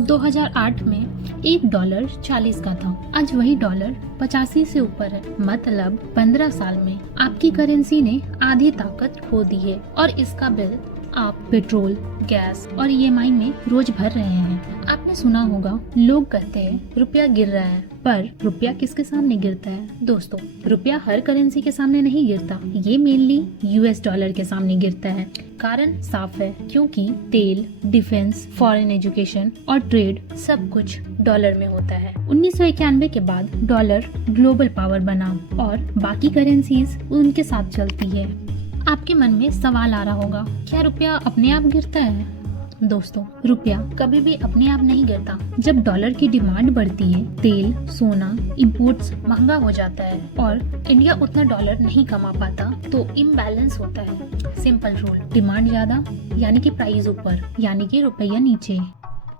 2008 में $1 40 का था। आज वही डॉलर 85 से ऊपर है। मतलब 15 साल में आपकी करेंसी ने आधी ताकत खो दी है और इसका बिल आप पेट्रोल, गैस और ईएमआई में रोज भर रहे हैं। आपने सुना होगा, लोग कहते हैं रुपया गिर रहा है, पर रुपया किसके सामने गिरता है? दोस्तों, रुपया हर करेंसी के सामने नहीं गिरता, ये मेनली यूएस डॉलर के सामने गिरता है। कारण साफ है, क्योंकि तेल, डिफेंस, फॉरेन एजुकेशन और ट्रेड सब कुछ डॉलर में होता है। 1991 के बाद डॉलर ग्लोबल पावर बना और बाकी करेंसीज उनके साथ चलती है। आपके मन में सवाल आ रहा होगा, क्या रुपया अपने आप गिरता है? दोस्तों, रुपया कभी भी अपने आप नहीं गिरता। जब डॉलर की डिमांड बढ़ती है, तेल, सोना, इंपोर्ट्स महंगा हो जाता है और इंडिया उतना डॉलर नहीं कमा पाता, तो इम्बैलेंस होता है। सिंपल रूल, डिमांड ज्यादा यानी कि प्राइस ऊपर, यानी कि रुपया नीचे।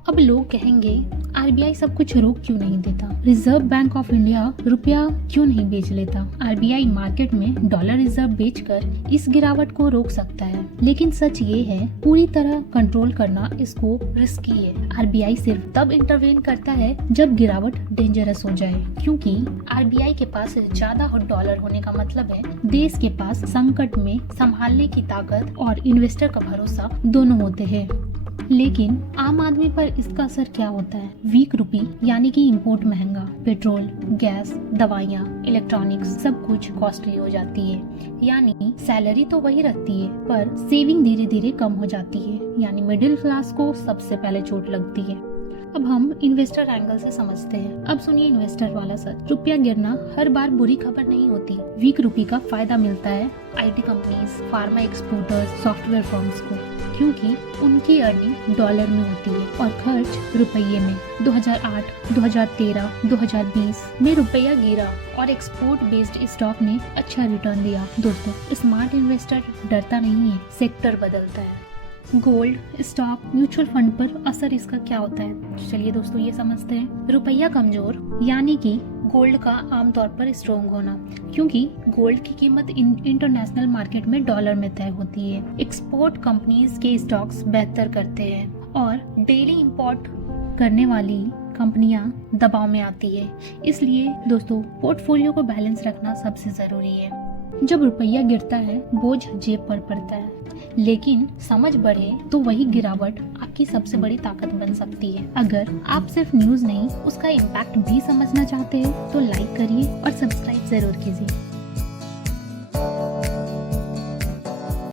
अब लोग कहेंगे, आरबीआई सब कुछ रोक क्यों नहीं देता? रिजर्व बैंक ऑफ इंडिया रुपया क्यों नहीं बेच लेता? आरबीआई मार्केट में डॉलर रिजर्व बेचकर इस गिरावट को रोक सकता है, लेकिन सच ये है, पूरी तरह कंट्रोल करना इसको रिस्की है। आरबीआई सिर्फ तब इंटरवेन करता है जब गिरावट डेंजरस हो जाए, क्योंकि आरबीआई के पास ज्यादा डॉलर होने का मतलब है देश के पास संकट में संभालने की ताकत और इन्वेस्टर का भरोसा दोनों होते हैं। लेकिन आम आदमी पर इसका असर क्या होता है? वीक रुपी यानी कि इंपोर्ट महंगा, पेट्रोल, गैस, दवाइयाँ, इलेक्ट्रॉनिक्स सब कुछ कॉस्टली हो जाती है। यानी सैलरी तो वही रहती है, पर सेविंग धीरे धीरे कम हो जाती है। यानी मिडिल क्लास को सबसे पहले चोट लगती है। अब हम इन्वेस्टर एंगल से समझते हैं। अब सुनिए इन्वेस्टर वाला सच। रुपया गिरना हर बार बुरी खबर नहीं होती। वीक रुपी का फायदा मिलता है IT companies, pharma exporters, software firms को, क्योंकि उनकी अर्निंग डॉलर में होती है और खर्च रुपये में। 2008, 2013, 2020 में रुपया गिरा और एक्सपोर्ट बेस्ड स्टॉक ने अच्छा रिटर्न दिया। दोस्तों, स्मार्ट इन्वेस्टर डरता नहीं है, सेक्टर बदलता है। गोल्ड, स्टॉक, म्यूचुअल फंड पर असर इसका क्या होता है? चलिए दोस्तों, ये समझते हैं। रुपया कमजोर यानी कि गोल्ड का आमतौर पर स्ट्रॉन्ग होना, क्योंकि गोल्ड की कीमत इंटरनेशनल मार्केट में डॉलर में तय होती है। एक्सपोर्ट कंपनीज के स्टॉक्स बेहतर करते हैं और डेली इंपोर्ट करने वाली कंपनियां दबाव में आती है। इसलिए दोस्तों, पोर्टफोलियो को बैलेंस रखना सबसे जरूरी है। जब रुपया गिरता है, बोझ जेब पर पड़ता है, लेकिन समझ बढ़े तो वही गिरावट आपकी सबसे बड़ी ताकत बन सकती है। अगर आप सिर्फ न्यूज़ नहीं, उसका इम्पैक्ट भी समझना चाहते हैं तो लाइक करिए और सब्सक्राइब जरूर कीजिए।